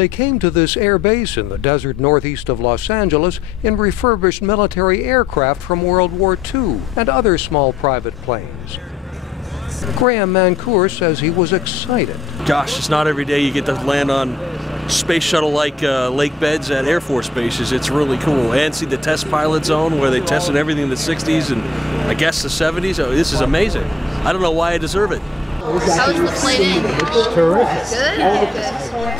They came to this air base in the desert northeast of Los Angeles in refurbished military aircraft from World War II and other small private planes. Graham Mancour says he was excited. Gosh, it's not every day you get to land on space shuttle-like lake beds at Air Force bases. It's really cool. And see the test pilot zone where they tested everything in the 60s and I guess the 70s. Oh, this is amazing. I don't know why I deserve it. How's the flight in? It's terrific. Good?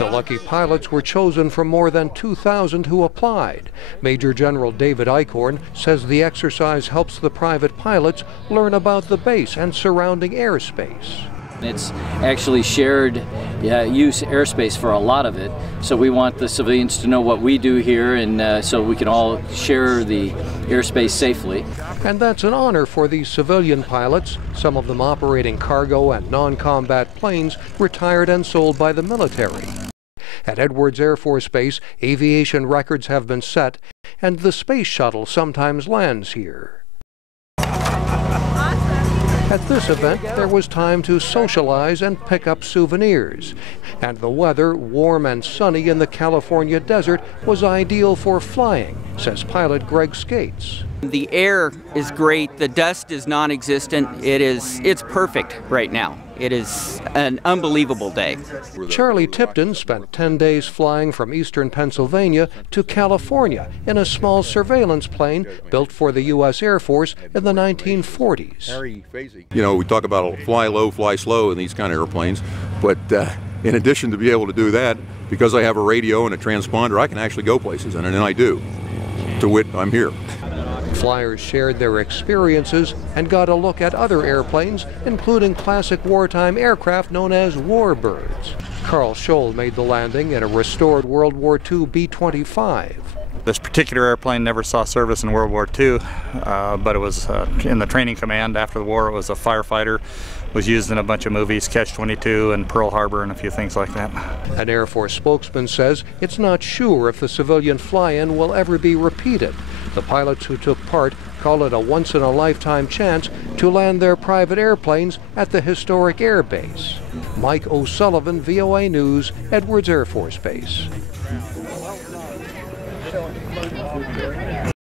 The lucky pilots were chosen from more than 2,000 who applied. Major General David Eichhorn says the exercise helps the private pilots learn about the base and surrounding airspace. It's actually shared use airspace for a lot of it, so we want the civilians to know what we do here, and so we can all share the airspace safely. And that's an honor for these civilian pilots, some of them operating cargo and non-combat planes retired and sold by the military. At Edwards Air Force Base, aviation records have been set, and the space shuttle sometimes lands here. At this event, there was time to socialize and pick up souvenirs. And the weather, warm and sunny in the California desert, was ideal for flying, says pilot Skates. The air is great, the dust is non-existent, it's perfect right now. It is an unbelievable day. Charlie Tipton spent 10 days flying from eastern Pennsylvania to California in a small surveillance plane built for the U.S. Air Force in the 1940s. You know, we talk about fly low, fly slow in these kind of airplanes, but in addition to be able to do that, because I have a radio and a transponder, I can actually go places, and I do. To wit, I'm here. Flyers shared their experiences and got a look at other airplanes, including classic wartime aircraft known as warbirds. Carl Scholl made the landing in a restored World War II B-25. This particular airplane never saw service in World War II, but it was in the training command after the war. It was a firefighter, was used in a bunch of movies, Catch-22 and Pearl Harbor and a few things like that. An Air Force spokesman says it's not sure if the civilian fly-in will ever be repeated. The pilots who took part call it a once-in-a-lifetime chance to land their private airplanes at the historic air base. Mike O'Sullivan, VOA News, Edwards Air Force Base.